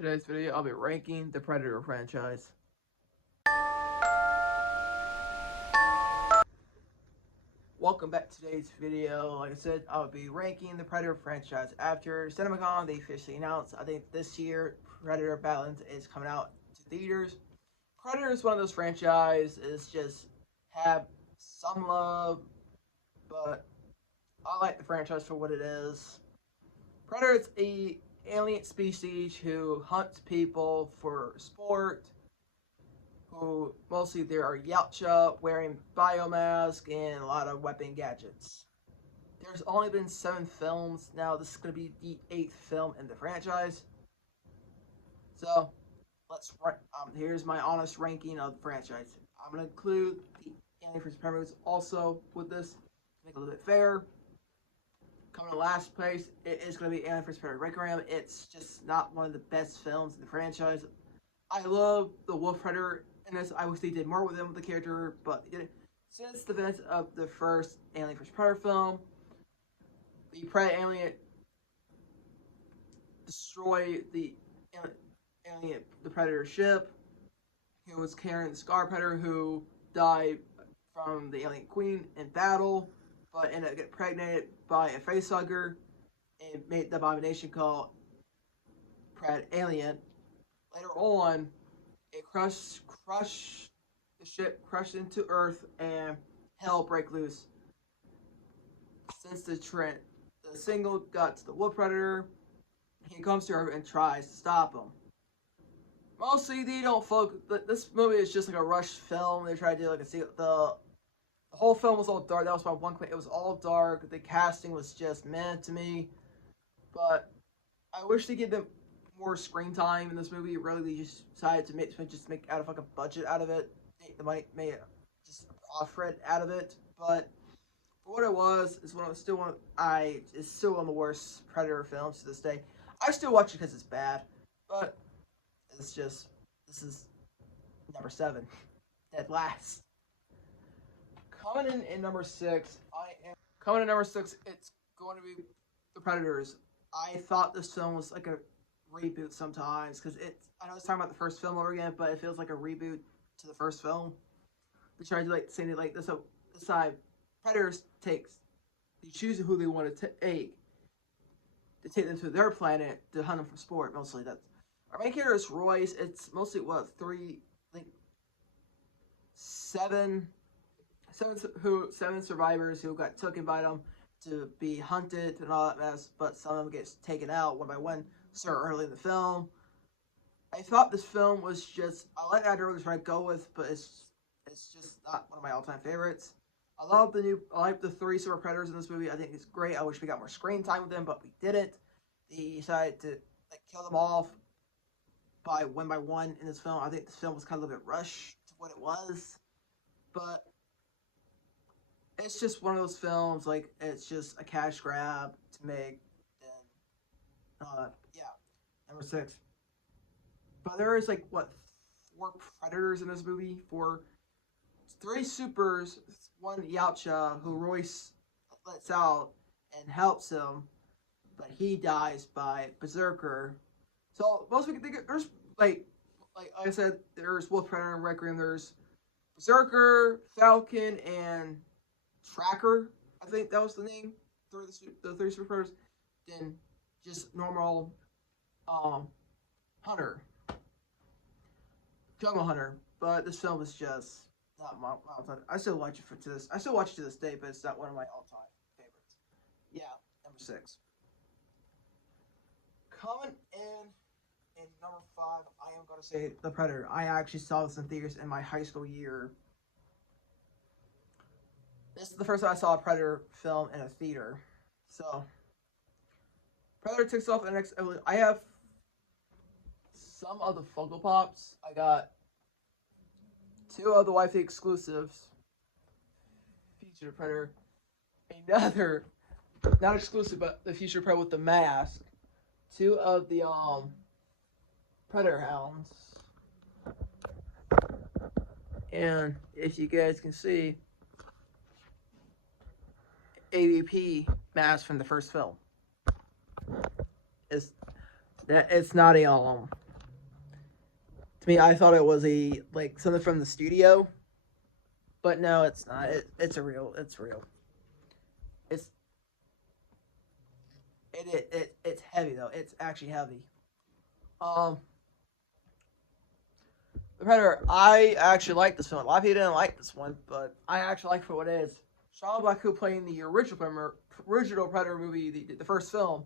Today's video, I'll be ranking the Predator franchise. Welcome back to today's video. Like I said, I'll be ranking the Predator franchise. After CinemaCon, they officially announced, I think this year, Predator Badlands is coming out to theaters. Predator is one of those franchises, just have some love, but I like the franchise for what it is. Predator is a alien species who hunts people for sport, who mostly they are Yautja wearing biomask and a lot of weapon gadgets. There's only been 7 films. Now this is going to be the 8th film in the franchise. So here's my honest ranking of the franchise. I'm going to include the Alien vs. Predators also with this to make it a little bit fair. Coming in last place, it is going to be Alien vs. Predator Requiem. It's just not one of the best films in the franchise. I love the Wolf Predator in this. I wish they did more with him with the character, but since the events of the first Alien vs. Predator film, the Predator alien destroyed the Predator ship. He was carrying the Scar Predator, who died from the alien queen in battle, but ended up getting pregnant by a facehugger and made the abomination called Pred Alien. Later on, it crushed the ship, crushed into Earth, and hell break loose. Since the single got to the Wolf Predator, he comes to Earth and tries to stop him. Mostly, they don't focus. This movie is just like a rush film. They try to do like the whole film was all dark. That was my one complaint. It was all dark. The casting was just meh to me. But I wish they gave them more screen time in this movie. Really, they just decided to make out of like a budget out of it. They might make just a profit out of it. But for what it was, is still one of the worst Predator films to this day. I still watch it because it's bad, but this is number 7, dead last. Coming in number 6, it's going to be The Predators. I thought this film was like a reboot sometimes, because I know it's talking about the first film over again, but it feels like a reboot to the first film. They try to saying it like this. So this time, Predators they choose who they want to take them to their planet to hunt them for sport. Mostly that's our main character is Royce. It's mostly seven survivors who got taken by them to be hunted and all that mess, but some of them get taken out one by one so early in the film. I thought this film was I like the idea they're trying to go with, but it's just not one of my all-time favorites. I like the 3 super predators in this movie. I think it's great. I wish we got more screen time with them, but we didn't. They decided to kill them off by one in this film. I think this film was kind of a little bit rushed to what it was, but it's just one of those films, it's just a cash grab to make, and, number 6. But there is, 4 predators in this movie, 3 supers, 1 Yautja, who Royce lets out and helps him, but he dies by Berserker. So, most people think there's, like I said, there's Wolf Predator and Requiem, there's Berserker, Falcon, and Tracker, I think that was the name, the 3 super predators. Then just normal Hunter, Jungle Hunter. But this film is just not my all-time. I still watch it to this day, but it's not one of my all-time favorites. Yeah, number 6. Coming in number 5, I am gonna say The Predator. I actually saw this in theaters in my high school year. This is the first time I saw a Predator film in a theater. So, Predator takes off in the next. I have some of the Funko Pops. I got 2 of the Wi-Fi exclusives. Featured Predator. Another, not exclusive, but the featured Predator with the mask. 2 of the Predator Hounds. And if you guys can see, AVP mask from the first film. It's not a To me, I thought it was a like something from the studio, but no, it's not. It's a real. It's real. It's it's heavy though. It's actually heavy. Um, The Predator. I actually like this film. A lot of people didn't like this one, but I actually like it for what it is. Shia LaBeouf, who played in the original Predator movie, the first film,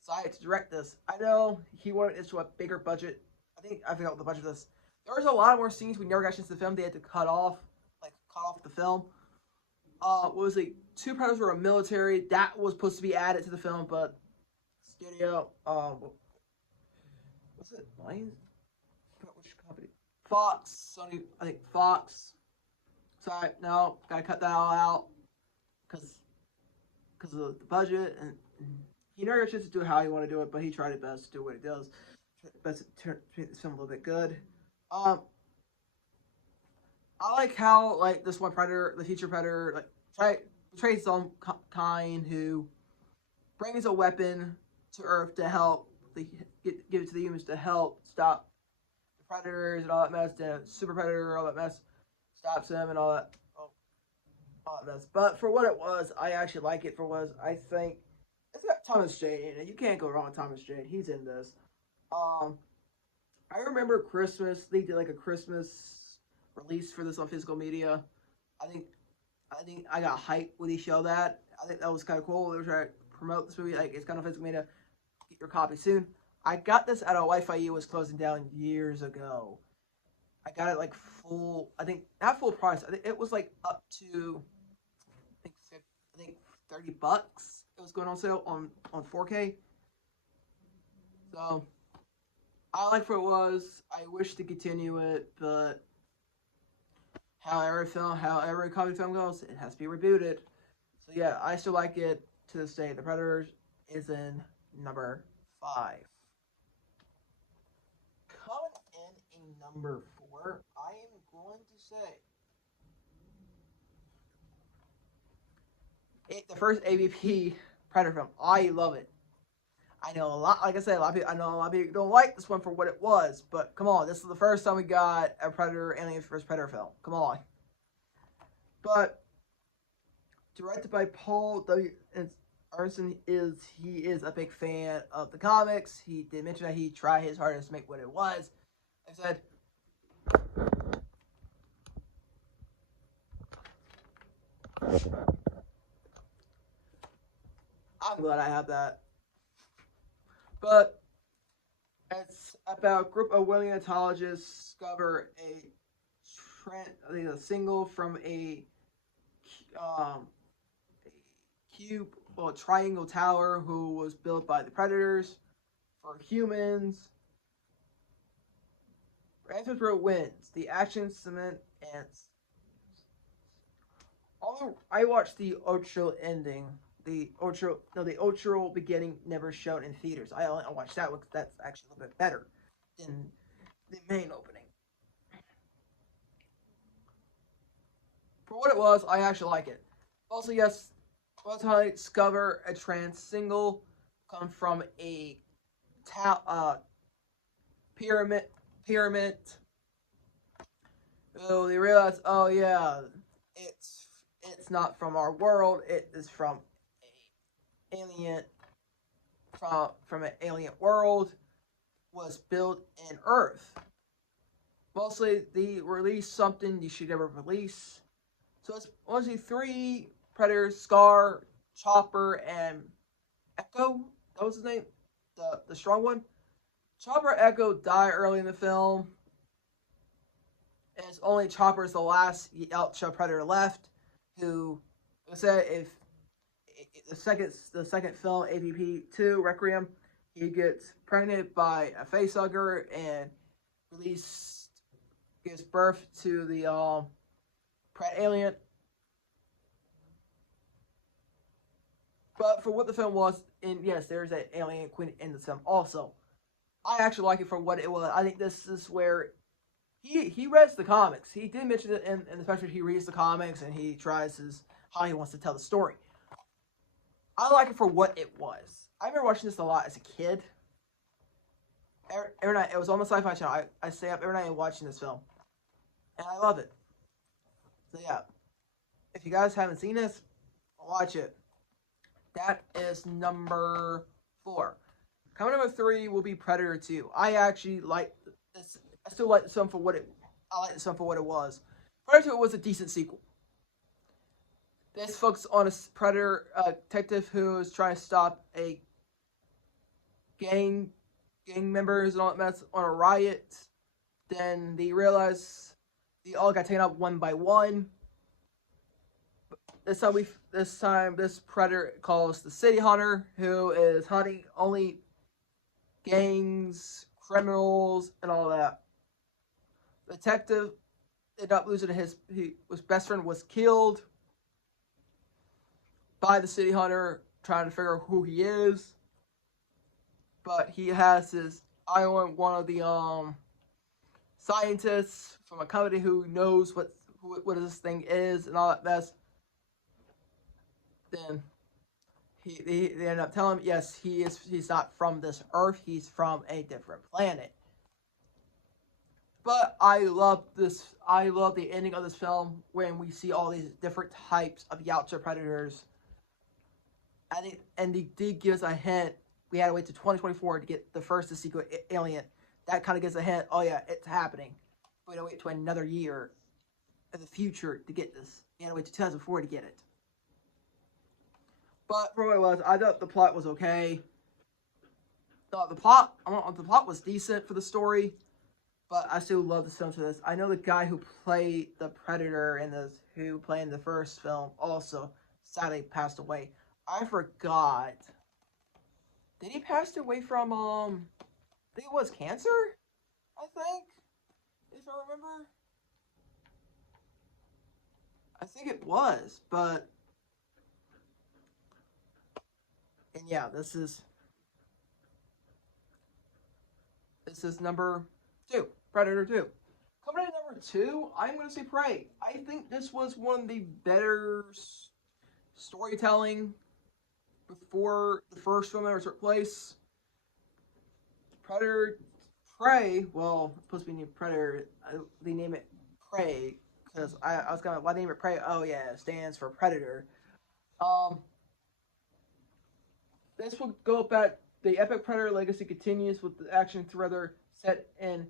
decided to direct this. I know he wanted this to a bigger budget. I forgot what the budget of this. There was a lot more scenes we never got into the film. They had to cut off the film. What was it? Two Predators were a military that was supposed to be added to the film, but studio, was it Lions? Which company? Fox, Sony, I think Fox. Sorry, no, gotta cut that all out because of the budget, and he never gets to do it how he want to do it, but he tried his best to do what he does. Best to make this film a little bit good. Um, I like how like this one Predator, the future Predator, like betrays his own kind who brings a weapon to Earth to help give it to the humans to help stop the predators and all that mess. The super predator, all that mess, stops him and all that mess. But for what it was, I actually like it for what it was. I think it's got Thomas Jane in it. You can't go wrong with Thomas Jane. He's in this. Um, I remember Christmas. They did like a Christmas release for this on physical media. I think I got hyped when he showed that. I think that was kind of cool. They were trying to promote this movie. Like it's kind of physical media. Get your copy soon. I got this at a Wi-Fi U was closing down years ago. I got it like full. I think not full price. I think it was like up to I think $30. It was going on sale on 4K. So I like what it was. I wish to continue it, but how every comedy film goes, it has to be rebooted. So yeah, I still like it to this day. The Predators is in number 5. Coming in number 4, I am going to say the first AVP Predator film. I love it. I know a lot. Like I said, a lot of people. I know a lot of people don't like this one for what it was, but come on, this is the first time we got a Predator Alien vs Predator film. Come on. But directed by Paul W. Arson he is a big fan of the comics. He did mention that he tried his hardest to make what it was. I said, I'm glad I have that. But it's about a group of paleontologists discover a single from a cube, well, triangle tower who was built by the predators for humans. Ransom wins. The action cement and although I watched the Ocho ending, the Ocho beginning never shown in theaters. I watched that one because that's actually a little bit better than the main opening. For what it was, I actually like it. Also, yes, was how I discover a trans single come from a pyramid. Oh, they realize, oh yeah, it's not from our world. It is from a alien from an alien world. Was built in Earth. Mostly, they release something you should never release. So it's mostly 3 Predators: Scar, Chopper, and Echo. That was his name, the strong one. Chopper and Echo die early in the film. And it's only Chopper is the last Yautja Predator left, who said if the second film AVP 2 Requiem, he gets pregnant by a facehugger and gives birth to the Pratt alien. But for what the film was, and yes, there's an alien queen in the film also. I actually like it for what it was. I think this is where he reads the comics. He did mention it in the special. He reads the comics and he tries how he wants to tell the story. I like it for what it was. I remember watching this a lot as a kid. every night. It was on the Sci-Fi Channel. I stay up every night and watching this film, and I love it. So yeah, if you guys haven't seen this, watch it. That is number 4. Coming number 3 will be Predator 2. I actually like this. I still like this film for what it. I like this film for what it was. Predator 2 was a decent sequel. This focuses on a predator detective who is trying to stop a gang members and all that mess on a riot. Then they realize they all got taken out one by one. This time this predator calls the City Hunter, who is hunting only gangs, criminals, and all that. The detective ended up losing his best friend was killed by the City Hunter, trying to figure out who he is. But he has his eye on one of the scientists from a company who knows what this thing is and all that mess. Then they end up telling him, yes, he's not from this Earth, he's from a different planet. But I love the ending of this film when we see all these different types of Yautja predators. And they did give us a hint. We had to wait to 2024 to get the first secret alien. That kind of gives a hint. Oh yeah, it's happening. We had to wait to another year in the future to get this. We had to wait to 2004 to get it. But for what it was, I thought the plot was okay. The plot was decent for the story, but I still love the film for this. I know the guy who played the Predator who played in the first film, also sadly passed away. I forgot. Did he pass away from I think it was cancer? I think, if I remember. I think it was, but and yeah, this is number 2, Predator 2. Coming in number 2, I'm going to say Prey. I think this was one of the better storytelling before the first film ever took place. Prey, well, it's supposed to be named Predator. They name it Prey because I was gonna, why name it Prey? Oh yeah, it stands for Predator. This will go back. The epic Predator legacy continues with the action thriller set in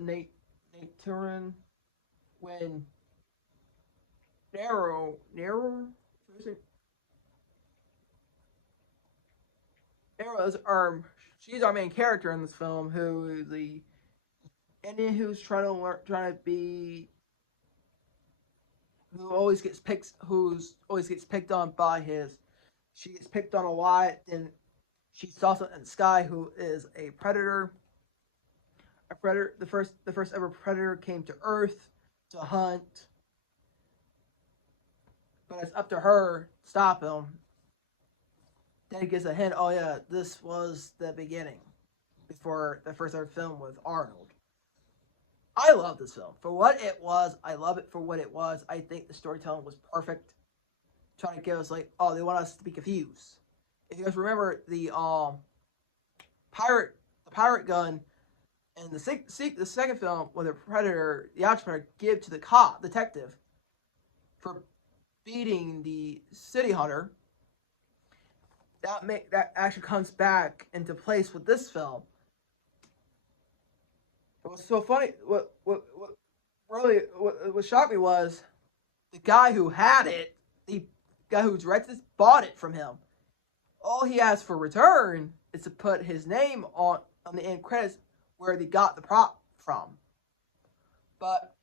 Nate Turin when Nero, is she's our main character in this film, who is the Indian who's trying to be, who always gets picked on by she gets picked on a lot, and she saw something in the sky who is a predator. The first ever predator came to Earth to hunt, but it's up to her to stop him. Then it gives a hint, oh yeah, this was the beginning, before the first ever film with Arnold. I love this film. For what it was, I love it for what it was. I think the storytelling was perfect. Trying to give us they want us to be confused. If you guys remember the pirate gun in the second film, where the Predator, the Yautja give to the detective for beating the City Hunter, that actually comes back into place with this film. It was so funny. What shocked me was the guy who had it, the guy who directed this, bought it from him. All he asked for return is to put his name on the end credits where they got the prop from. But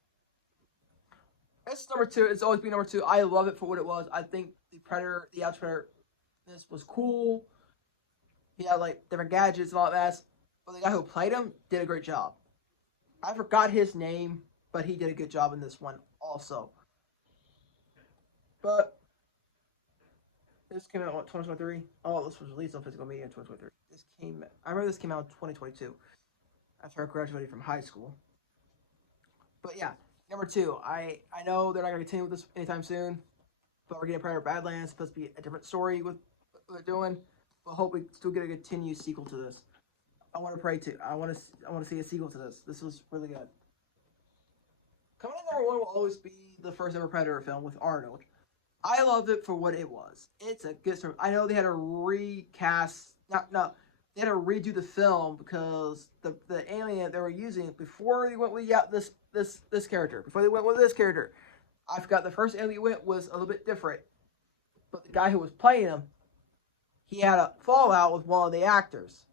it's number 2. It's always been number 2. I love it for what it was. I think the Predator, the Yautja Predator, this was cool. He had different gadgets and all that. But the guy who played him did a great job. I forgot his name, but he did a good job in this one also. But this came out in 2023. Oh, this was released on physical media in 2023. I remember this came out in 2022 after I graduated from high school. But yeah, number 2. I know they're not going to continue with this anytime soon, but we're getting Predator Badlands. It's supposed to be a different story with what they're doing. but hope we still get a continued sequel to this. I want to pray to. I want to see a sequel to this. This was really good. Coming in number one will always be the first ever Predator film with Arnold. I loved it for what it was. It's a good story. I know they had to recast. No, they had to redo the film because the alien they were using before they went with this character. Before they went with this character, I forgot the first alien went was a little bit different. But the guy who was playing him, he had a fallout with one of the actors.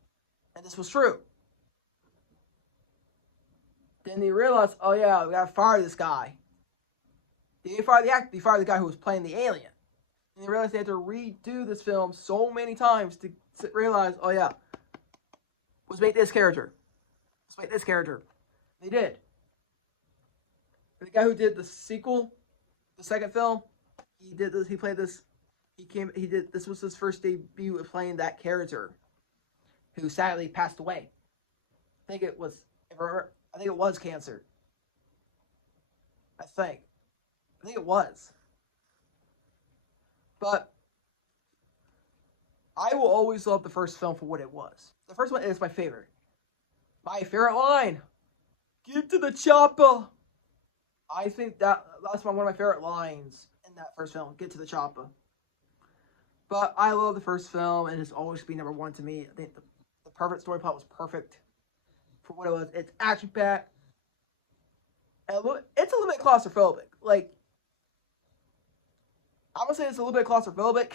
And this was true. Then they realized, oh yeah, we gotta fire this guy. They didn't fire the actor, they fired the guy who was playing the alien. And they realized they had to redo this film so many times to realize, oh yeah, let's make this character. Let's make this character. They did. And the guy who did the sequel, the second film, he did this, he played this, this was his first debut of playing that character, who sadly passed away. I think it was cancer. I think it was. But I will always love the first film for what it was. The first one is my favorite. My favorite line: "Get to the chopper." I think that's one of my favorite lines in that first film. Get to the chopper. But I love the first film, and it's always been number one to me. I think the perfect story plot was perfect for what it was. It's action-packed. It's a little bit claustrophobic. Like, I would say it's a little bit claustrophobic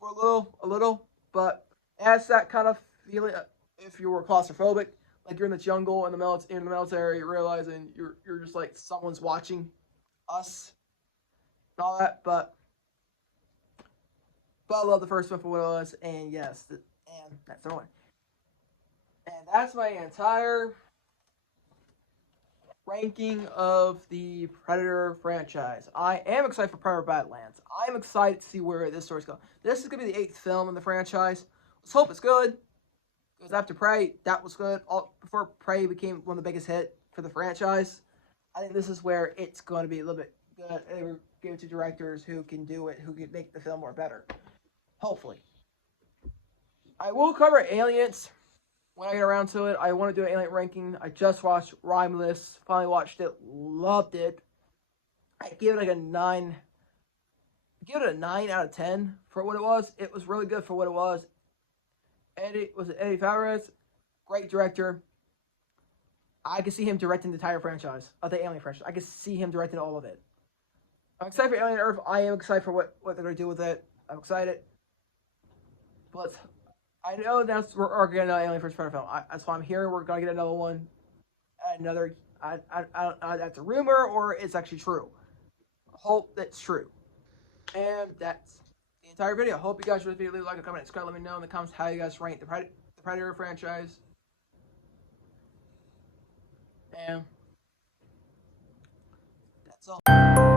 for a little, but it has that kind of feeling. If you were claustrophobic, like you're in the jungle in the military, you're realizing you're just like someone's watching us and all that. But I love the first one for what it was, and yes, and that's the one. And that's my entire ranking of the Predator franchise. I am excited for Predator Badlands. I'm excited to see where this story's going. This is going to be the 8th film in the franchise. Let's hope it's good. Because after Prey, that was good. Before Prey became one of the biggest hits for the franchise, I think this is where it's going to be a little bit good. They were given to directors who can do it, who can make the film more better. Hopefully. I will cover Aliens when I get around to it. I want to do an Alien ranking. I just watched Rhymeless. Finally watched it. Loved it. I give it like a 9. Give it a 9 out of 10 for what it was. It was really good for what it was. Eddie Alvarez, great director. I could see him directing the entire franchise of the Alien franchise. I could see him directing all of it. I'm excited for Alien Earth. I am excited for what they're going to do with it. I'm excited. But I know we're going to get another Alien vs. Predator film. That's why I'm hearing we're going to get another one. I don't know if that's a rumor or it's actually true. I hope that's true. And that's the entire video. I hope you guys really leave a like, a comment, subscribe. Let me know in the comments how you guys rank the Predator franchise. And that's all.